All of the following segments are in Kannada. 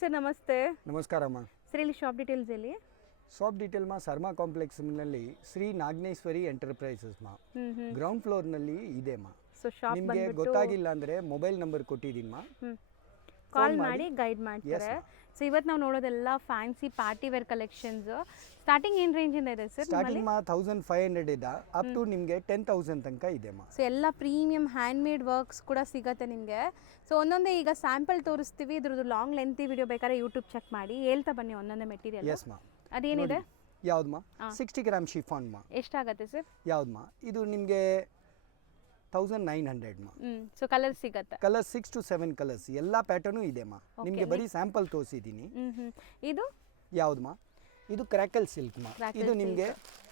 ಸರ್ ನಮಸ್ತೆ. ನಮಸ್ಕಾರ ಅಮ್ಮ. ಸರ್ ಇಲ್ಲಿ ಶಾಪ್ ಡೀಟೇಲ್ಸ್ ಹೇಳಿ. ಶಾಪ್ ಡೀಟೇಲ್ ಮಾ ಸರ್ಮಾ ಕಾಂಪ್ಲೆಕ್ಸ್ನಲ್ಲಿ ಶ್ರೀ ನಾಗನೇಶ್ವರಿ ಎಂಟರ್ಪ್ರೈಸಸ್ ಮಾ ಗ್ರೌಂಡ್ ಫ್ಲೋರ್ನಲ್ಲಿ ಇದೆ ಮಾ. ಸೊ ಶಾಪ್ ನಿಮಗೆ ಗೊತ್ತಾಗಿಲ್ಲ ಅಂದರೆ ಮೊಬೈಲ್ ನಂಬರ್ ಕೊಟ್ಟಿದ್ದೀನಿ ಮಾ, ಕಾಲ್ ಮಾಡಿ ಗೈಡ್ ಮಾಡ್ತಾರೆ. ಸೊ ಇವತ್ತು ನಾವು ನೋಡೋದೆಲ್ಲ fancy party wear collections. Starting ಏನು ರೇಂಜಿಂದ ಇದೆ ಸರ್? ಸ್ಟಾರ್ಟಿಂಗ್ ಮಾ 1500 ಇದೆ ಅಪ್ ಟು ನಿಮಗೆ 10,000 ತನಕ ಇದೆ ಮಾ. ಸೊ ಎಲ್ಲ ಪ್ರೀಮಿಯಂ ಹ್ಯಾಂಡ್ ಮೇಡ್ ವರ್ಕ್ಸ್ ಕೂಡ ಸಿಗುತ್ತೆ ನಿಮಗೆ. ಸೊ ಒಂದೊಂದೇ ಈಗ ಸ್ಯಾಂಪಲ್ ತೋರಿಸ್ತೀವಿ, ಇದ್ರದ್ದು ಲಾಂಗ್ ಲೆಂತಿ ವಿಡಿಯೋ ಬೇಕಾದ್ರೆ ಯೂಟ್ಯೂಬ್ ಚೆಕ್ ಮಾಡಿ. ಹೇಳ್ತಾ ಬನ್ನಿ ಒಂದೊಂದೇ ಮೆಟೀರಿಯಲ್. ಎಸ್ ಮಾ. ಅದೇನಿದೆ? ಯಾವ್ದು ಮಾ? 60 ಗ್ರಾಮ್ ಶಿಫಾನ್ ಮಾ. ಎಷ್ಟಾಗುತ್ತೆ ಸರ್? ಯಾವ್ದು ಮಾ? ಇದು ನಿಮಗೆ 1900 ಮಾ. ಸೊ ಕಲರ್ ಸಿಗುತ್ತೆ. ಕಲರ್ 6 to 7 ಕಲರ್ಸ್ ಎಲ್ಲ ಪ್ಯಾಟರ್ನು ಇದೆ ಮಾ. ನಿಮಗೆ ಬರೀ ಸ್ಯಾಂಪಲ್ ತೋರಿಸಿದ್ದೀನಿ. ಇದು ಯಾವ್ದು ಮಾ? ಇದು ಕ್ರ್ಯಾಕಲ್ ಸಿಲ್ಕ್ ಮಾ. ಇದು ನಿಮಗೆ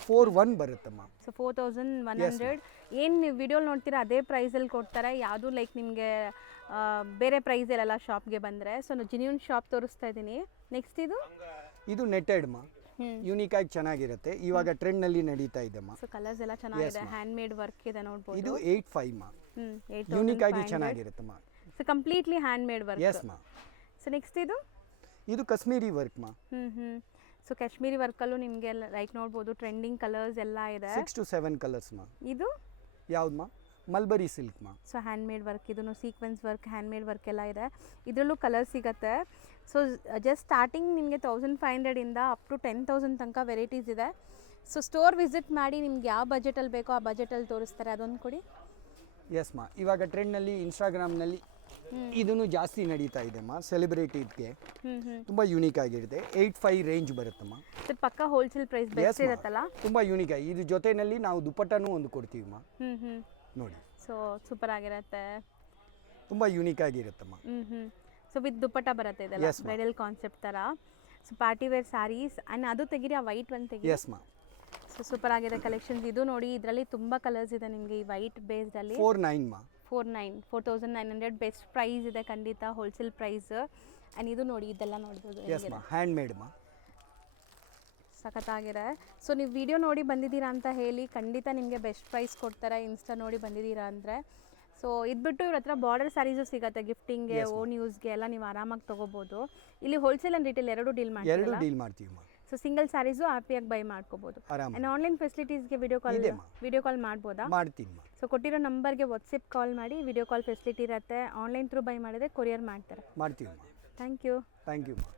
41 ಬರುತ್ತಮ್ಮ. ಸೊ 4100. ಏನು ನೀವು ವಿಡಿಯೋ ನೋಡ್ತೀರಾ ಅದೇ ಪ್ರೈಸಲ್ಲಿ ಕೊಡ್ತಾರೆ. ಯಾವುದು ಲೈಕ್ ನಿಮಗೆ ಬೇರೆ ಪ್ರೈಸಲ್ಲೆಲ್ಲ ಶಾಪ್ಗೆ ಬಂದರೆ. ಸೊ ನಾನು ಜೆನ್ಯೂನ್ ಶಾಪ್ ತೋರಿಸ್ತಾ ಇದ್ದೀನಿ. ನೆಕ್ಸ್ಟ್ ಇದು ನೆಟೆಡ್ ಮಾ. ಯೂನಿಕ್ ಆಗಿ ಚೆನ್ನಾಗಿರುತ್ತೆ. ಇವಾಗ ಟ್ರೆಂಡ್ ನಲ್ಲಿ ನಡೀತಾ ಇದೆ ಮಾ. ಸೊ ಕಲರ್ಸ್ ಎಲ್ಲ ಚೆನ್ನಾಗಿದೆ, ಹ್ಯಾಂಡ್ ಮೇಡ್ ವರ್ಕ್ ಇದೆ ನೋಡಬಹುದು. ಇದು 85 ಮಾ. ಯೂನಿಕ್ ಆಗಿ ಚೆನ್ನಾಗಿರುತ್ತೆ ಮಾ. So completely hand made work. Yes ಮಾ. ಸೊ ನೆಕ್ಸ್ಟ್ ಇದು ಕಾಶ್ಮೀರಿ ವರ್ಕ್ ಮಾ. ಸೊ ಕಾಶ್ಮೀರಿ ವರ್ಕಲ್ಲೂ ನಿಮಗೆ ಲೈಕ್ ನೋಡ್ಬೋದು ಟ್ರೆಂಡಿಂಗ್ ಕಲರ್ಸ್ ಎಲ್ಲ ಇದೆ. 6 to 7 ಕಲರ್ಸ್ ಮಾ. ಇದು ಯಾವ್ದು ಮಾ? ಮಲ್ಬರಿ ಸಿಲ್ಕ್ ಮಾ. ಸೊ ಹ್ಯಾಂಡ್ ಮೇಡ್ ವರ್ಕ್, ಇದನ್ನು sequence work, hand made work ಎಲ್ಲ ಇದೆ. ಇದರಲ್ಲೂ ಕಲರ್ ಸಿಗುತ್ತೆ. ಸೊ ಜಸ್ಟ್ ಸ್ಟಾರ್ಟಿಂಗ್ ನಿಮಗೆ 1500 ಇಂದ ಅಪ್ ಟು 10,000 ತನಕ ವೆರೈಟೀಸ್ ಇದೆ. ಸೊ ಸ್ಟೋರ್ ವಿಸಿಟ್ ಮಾಡಿ ನಿಮ್ಗೆ ಯಾವ ಬಜೆಟಲ್ಲಿ ಬೇಕೋ ಆ ಬಜೆಟಲ್ಲಿ ತೋರಿಸ್ತಾರೆ. ಅದೊಂದು ಕೊಡಿ. ಎಸ್ ಮಾ. ಇವಾಗ ಟ್ರೆಂಡ್ನಲ್ಲಿ ಇನ್ಸ್ಟಾಗ್ರಾಮ್ನಲ್ಲಿ ಇದನ್ನು ಜಾಸ್ತಿ ನಡೀತಾ ಇದೆ ಮಾ. ಸೆಲೆಬ್ರಿಟಿಗೆ ತುಂಬ ಯೂನಿಕ್ ಆಗಿರುತ್ತೆ. 85 ರೇಂಜ್ ಬರುತ್ತಮ್ಮ. ಸರ್ ಪಕ್ಕ ಹೋಲ್ಸೇಲ್ ಪ್ರೈಸ್ ಬೆಸ್ಟ್ ಇರುತ್ತಲ್ಲ. ತುಂಬ ಯೂನಿಕ್ ಆಗಿ ಇದು ಜೊತೆಯಲ್ಲಿ ನಾವು ದುಪ್ಪಟ್ಟನೂ ಒಂದು ಕೊಡ್ತೀವಿ ಮಾ. ನೋಡಿ. ಸೊ ಸೂಪರ್ ಆಗಿರುತ್ತೆ, ತುಂಬ ಯೂನಿಕ್ ಆಗಿರುತ್ತಮ್ಮ. ಸೊ ವಿತ್ ದುಪ್ಪಟ್ಟ ಬರುತ್ತೆ ಇದೆಲ್ಲ ಬ್ರೈಡಲ್ ಕಾನ್ಸೆಪ್ಟ್ ಥರ. So party wear saris and ಅದು ತೆಗೀರಿ, ಆ ವೈಟ್ ಒಂದು ತೆಗೀರಿ. ಎಸ್ ಮಾ. ಸೊ ಸೂಪರ್ ಆಗಿದೆ ಕಲೆಕ್ಷನ್ಸ್. ಇದು ನೋಡಿ, ಇದರಲ್ಲಿ ತುಂಬ ಕಲರ್ಸ್ ಇದೆ ನಿಮಗೆ ಈ ವೈಟ್ ಬೇಸ್ಡಲ್ಲಿ. 49 ಮಾ. 4900 ಬೆಸ್ಟ್ ಪ್ರೈಸ್ ಇದೆ ಖಂಡಿತ, ಹೋಲ್ಸೇಲ್ ಪ್ರೈಸ್. ಆ್ಯಂಡ್ ಇದು ನೋಡಿ, ಇದೆಲ್ಲ ನೋಡ್ಬೋದು. ಎಸ್ ಮಾ. ಹ್ಯಾಂಡ್ ಮೇಡ್ ಮಾ. ಸಖತ್ತಾಗಿದೆ. ಸೊ ನೀವು ವಿಡಿಯೋ ನೋಡಿ ಬಂದಿದ್ದೀರಾ ಅಂತ ಹೇಳಿ ಖಂಡಿತ ನಿಮಗೆ ಬೆಸ್ಟ್ ಪ್ರೈಸ್ ಕೊಡ್ತಾರೆ, ಇನ್ಸ್ಟಾ ನೋಡಿ ಬಂದಿದ್ದೀರಾ ಅಂದರೆ. ಸೊ ಇದು ಬಿಟ್ಟು ಇವ್ರ ಹತ್ರ ಬಾರ್ಡರ್ ಸ್ಯಾರೀಸು ಸಿಗುತ್ತೆ, ಗಿಫ್ಟಿಂಗ್ಗೆ, ಓನ್ ಯೂಸ್ಗೆ ಎಲ್ಲ ನೀವು ಆರಾಮಾಗಿ ತೊಗೋಬೋದು. ಇಲ್ಲಿ ಹೋಲ್ಸೇಲ್ ಆ್ಯಂಡ್ ರಿಟೇಲ್ ಎರಡೂ ಡೀಲ್ ಮಾಡ್ತೀವಿ. ಸೊ ಸಿಂಗಲ್ ಸ್ಯಾರೀಸು ಹ್ಯಾಪಿಯಾಗಿ ಬೈ ಮಾಡ್ಕೋಬೋದು. ಆ್ಯಂಡ್ ಆನ್ಲೈನ್ ಫೆಸಿಲಿಟೀಸ್ಗೆ ವಿಡಿಯೋ ಕಾಲ್ ಮಾಡ್ಬೋದಾ? ಮಾಡ್ತೀನಿ. ಸೊ ಕೊಟ್ಟಿರೋ ನಂಬರ್ಗೆ ವಾಟ್ಸಪ್ ಕಾಲ್ ಮಾಡಿ, ವಿಡಿಯೋ ಕಾಲ್ ಫೆಸಿಲಿಟಿ ಇರುತ್ತೆ. ಆನ್ಲೈನ್ ಥ್ರೂ ಬೈ ಮಾಡಿದರೆ ಕೊರಿಯರ್ ಮಾಡ್ತಾರೆ. ಮಾಡ್ತೀವಿ. Thank you. ಥ್ಯಾಂಕ್ ಯು ಮಾ.